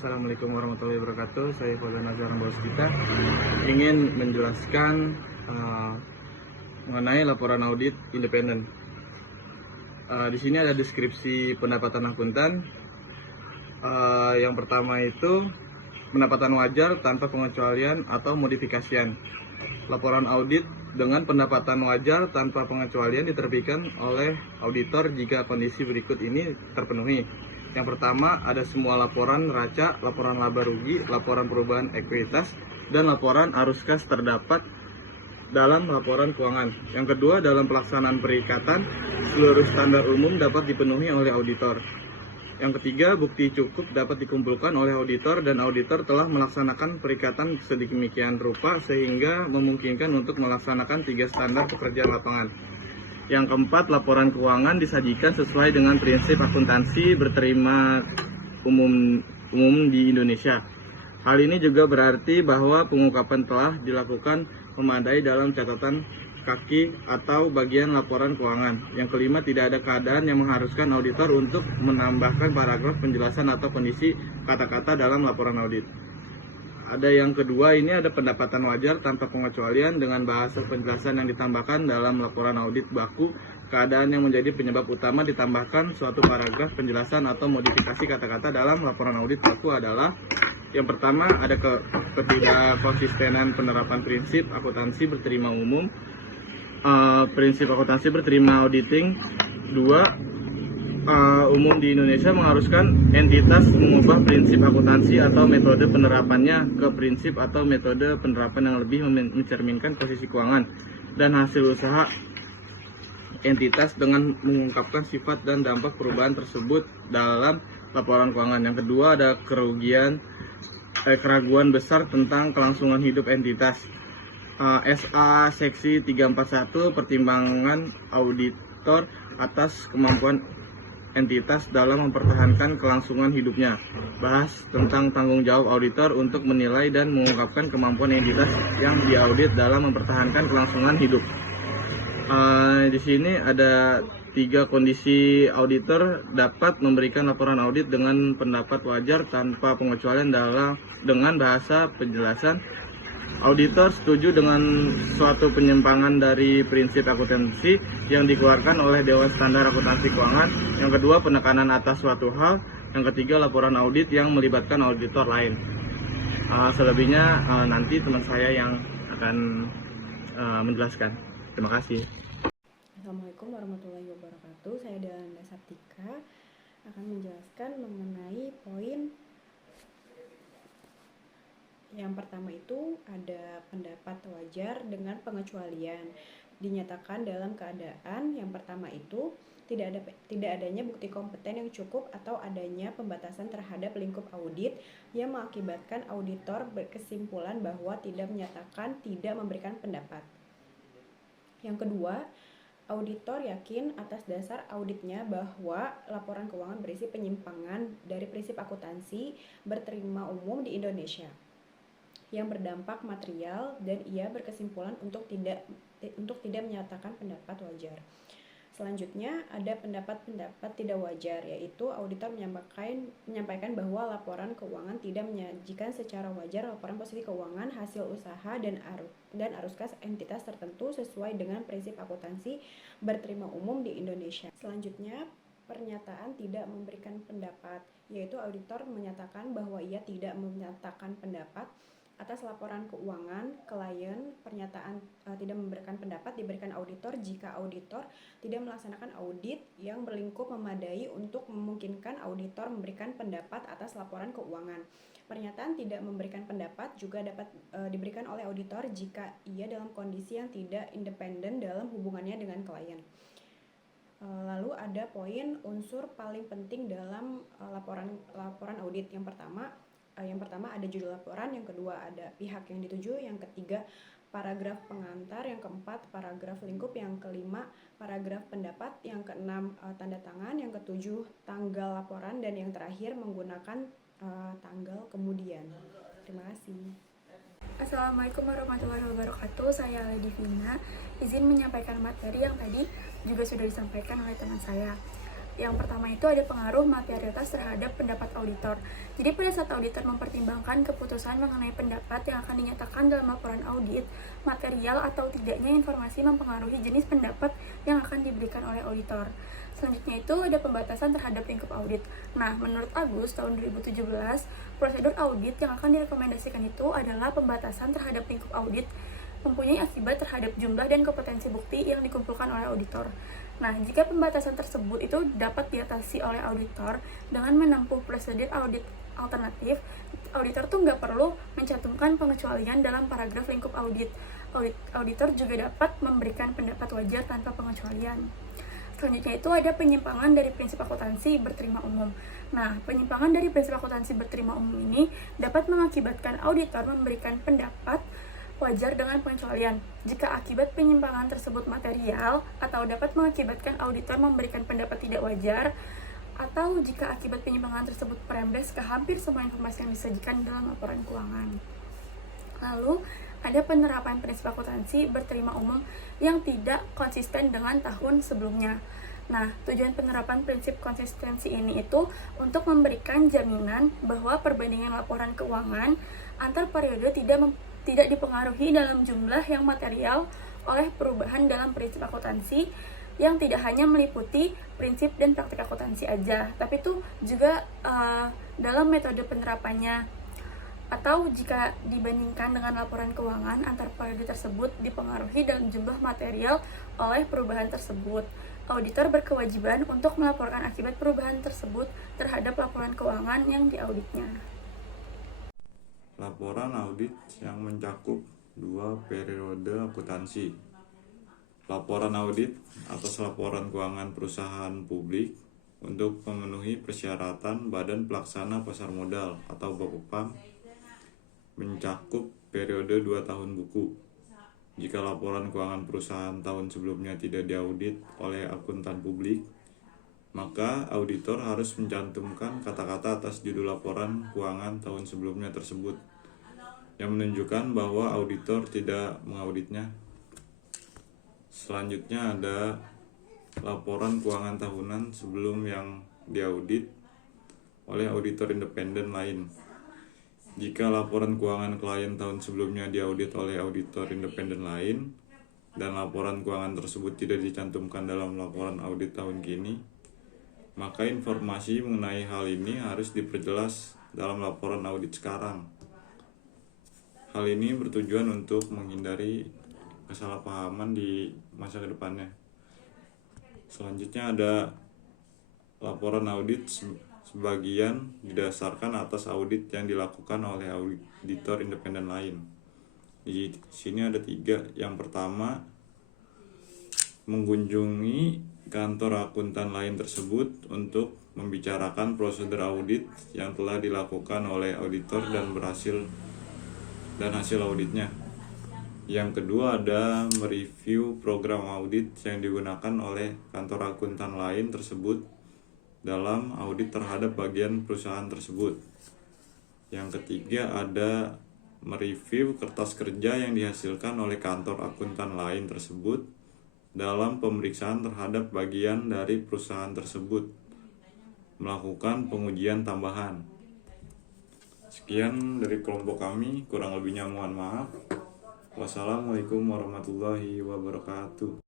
Assalamualaikum warahmatullahi wabarakatuh. Saya Fauzan Azhar Bauskita ingin menjelaskan mengenai laporan audit independen. Di sini ada deskripsi pendapatan akuntan. Yang pertama itu pendapatan wajar tanpa pengecualian atau modifikasian. Laporan audit dengan pendapatan wajar tanpa pengecualian diterbitkan oleh auditor jika kondisi berikut ini terpenuhi. Yang pertama, ada semua laporan neraca, laporan laba rugi, laporan perubahan ekuitas, dan laporan arus kas terdapat dalam laporan keuangan. Yang kedua, dalam pelaksanaan perikatan, seluruh standar umum dapat dipenuhi oleh auditor. Yang ketiga, bukti cukup dapat dikumpulkan oleh auditor dan auditor telah melaksanakan perikatan sedemikian rupa sehingga memungkinkan untuk melaksanakan 3 standar pekerjaan lapangan. Yang keempat, laporan keuangan disajikan sesuai dengan prinsip akuntansi berterima umum di Indonesia. Hal ini juga berarti bahwa pengungkapan telah dilakukan memadai dalam catatan kaki atau bagian laporan keuangan. Yang kelima, tidak ada keadaan yang mengharuskan auditor untuk menambahkan paragraf penjelasan atau kondisi kata-kata dalam laporan audit. Ada yang kedua, ini ada pendapatan wajar tanpa pengecualian dengan bahasa penjelasan yang ditambahkan dalam laporan audit baku. Keadaan yang menjadi penyebab utama ditambahkan suatu paragraf penjelasan atau modifikasi kata-kata dalam laporan audit baku adalah: yang pertama, ada ketidakkonsistenan penerapan prinsip akuntansi berterima umum, prinsip akuntansi berterima auditing. Dua, umum di Indonesia mengharuskan entitas mengubah prinsip akuntansi atau metode penerapannya ke prinsip atau metode penerapan yang lebih mencerminkan posisi keuangan dan hasil usaha entitas dengan mengungkapkan sifat dan dampak perubahan tersebut dalam laporan keuangan. Yang kedua, ada keraguan besar tentang kelangsungan hidup entitas. SA seksi 341 pertimbangan auditor atas kemampuan entitas dalam mempertahankan kelangsungan hidupnya. Bahas tentang tanggung jawab auditor untuk menilai dan mengungkapkan kemampuan entitas yang diaudit dalam mempertahankan kelangsungan hidup. Di sini ada 3 kondisi auditor dapat memberikan laporan audit dengan pendapat wajar tanpa pengecualian dengan bahasa penjelasan. Auditor setuju dengan suatu penyimpangan dari prinsip akuntansi yang dikeluarkan oleh Dewan Standar Akuntansi Keuangan. Yang kedua, penekanan atas suatu hal. Yang ketiga, laporan audit yang melibatkan auditor lain. Selebihnya nanti teman saya yang akan menjelaskan. Terima kasih. Assalamualaikum warahmatullahi wabarakatuh. Saya Delanda Saptika akan menjelaskan mengenai poin. Yang pertama itu ada pendapat wajar dengan pengecualian. Dinyatakan dalam keadaan yang pertama itu tidak adanya bukti kompeten yang cukup atau adanya pembatasan terhadap lingkup audit yang mengakibatkan auditor berkesimpulan bahwa tidak memberikan pendapat. Yang kedua, auditor yakin atas dasar auditnya bahwa laporan keuangan berisi penyimpangan dari prinsip akuntansi berterima umum di Indonesia yang berdampak material, dan ia berkesimpulan untuk tidak menyatakan pendapat wajar. Selanjutnya ada pendapat tidak wajar, yaitu auditor menyampaikan bahwa laporan keuangan tidak menyajikan secara wajar laporan posisi keuangan, hasil usaha dan arus kas entitas tertentu sesuai dengan prinsip akuntansi berterima umum di Indonesia. Selanjutnya, pernyataan tidak memberikan pendapat, yaitu auditor menyatakan bahwa ia tidak menyatakan pendapat atas laporan keuangan klien. Pernyataan tidak memberikan pendapat diberikan auditor jika auditor tidak melaksanakan audit yang berlingkup memadai untuk memungkinkan auditor memberikan pendapat atas laporan keuangan. Pernyataan tidak memberikan pendapat juga dapat diberikan oleh auditor jika ia dalam kondisi yang tidak independen dalam hubungannya dengan klien. Lalu ada poin unsur paling penting dalam laporan audit. Yang pertama ada judul laporan, yang kedua ada pihak yang dituju, yang ketiga paragraf pengantar, yang keempat paragraf lingkup, yang kelima paragraf pendapat, yang keenam tanda tangan, yang ketujuh tanggal laporan, dan yang terakhir menggunakan tanggal kemudian. Terima kasih. Assalamualaikum warahmatullahi wabarakatuh. Saya Lady Vina. Izin menyampaikan materi yang tadi juga sudah disampaikan oleh teman saya. Yang pertama itu ada pengaruh materialitas terhadap pendapat auditor. Jadi pada saat auditor mempertimbangkan keputusan mengenai pendapat yang akan dinyatakan dalam laporan audit, material atau tidaknya informasi mempengaruhi jenis pendapat yang akan diberikan oleh auditor. Selanjutnya itu ada pembatasan terhadap lingkup audit. Nah, menurut Agus tahun 2017, prosedur audit yang akan direkomendasikan itu adalah pembatasan terhadap lingkup audit mempunyai akibat terhadap jumlah dan kompetensi bukti yang dikumpulkan oleh auditor. Nah, jika pembatasan tersebut itu dapat diatasi oleh auditor dengan menempuh prosedur audit alternatif, auditor tuh nggak perlu mencantumkan pengecualian dalam paragraf lingkup audit. Auditor juga dapat memberikan pendapat wajar tanpa pengecualian. Selanjutnya itu ada penyimpangan dari prinsip akuntansi berterima umum. Nah, penyimpangan dari prinsip akuntansi berterima umum ini dapat mengakibatkan auditor memberikan pendapat wajar dengan pengecualian. Jika akibat penyimpangan tersebut material atau dapat mengakibatkan auditor memberikan pendapat tidak wajar, atau jika akibat penyimpangan tersebut merembes ke hampir semua informasi yang disajikan dalam laporan keuangan. Lalu, ada penerapan prinsip akuntansi berterima umum yang tidak konsisten dengan tahun sebelumnya. Nah, tujuan penerapan prinsip konsistensi ini itu untuk memberikan jaminan bahwa perbandingan laporan keuangan antar periode tidak dipengaruhi dalam jumlah yang material oleh perubahan dalam prinsip akuntansi yang tidak hanya meliputi prinsip dan praktik akuntansi aja, tapi itu juga dalam metode penerapannya, atau jika dibandingkan dengan laporan keuangan antar periode tersebut dipengaruhi dalam jumlah material oleh perubahan tersebut. Auditor berkewajiban untuk melaporkan akibat perubahan tersebut terhadap laporan keuangan yang diauditnya. Laporan audit yang mencakup 2 periode akuntansi. Laporan audit atas laporan keuangan perusahaan publik untuk memenuhi persyaratan Badan Pelaksana Pasar Modal atau Bapepam mencakup periode 2 tahun buku. Jika laporan keuangan perusahaan tahun sebelumnya tidak diaudit oleh akuntan publik, maka auditor harus mencantumkan kata-kata atas judul laporan keuangan tahun sebelumnya tersebut yang menunjukkan bahwa auditor tidak mengauditnya. Selanjutnya ada laporan keuangan tahunan sebelum yang diaudit oleh auditor independen lain. Jika laporan keuangan klien tahun sebelumnya diaudit oleh auditor independen lain dan laporan keuangan tersebut tidak dicantumkan dalam laporan audit tahun kini, maka informasi mengenai hal ini harus diperjelas dalam laporan audit sekarang. Hal ini bertujuan untuk menghindari kesalahpahaman di masa kedepannya. Selanjutnya ada laporan audit sebagian didasarkan atas audit yang dilakukan oleh auditor independen lain. Di sini ada 3. Yang pertama, mengunjungi kantor akuntan lain tersebut untuk membicarakan prosedur audit yang telah dilakukan oleh auditor dan hasil auditnya. Yang kedua ada mereview program audit yang digunakan oleh kantor akuntan lain tersebut dalam audit terhadap bagian perusahaan tersebut. Yang ketiga ada mereview kertas kerja yang dihasilkan oleh kantor akuntan lain tersebut dalam pemeriksaan terhadap bagian dari perusahaan tersebut, melakukan pengujian tambahan. Sekian dari kelompok kami, kurang lebihnya mohon maaf. Wassalamualaikum warahmatullahi wabarakatuh.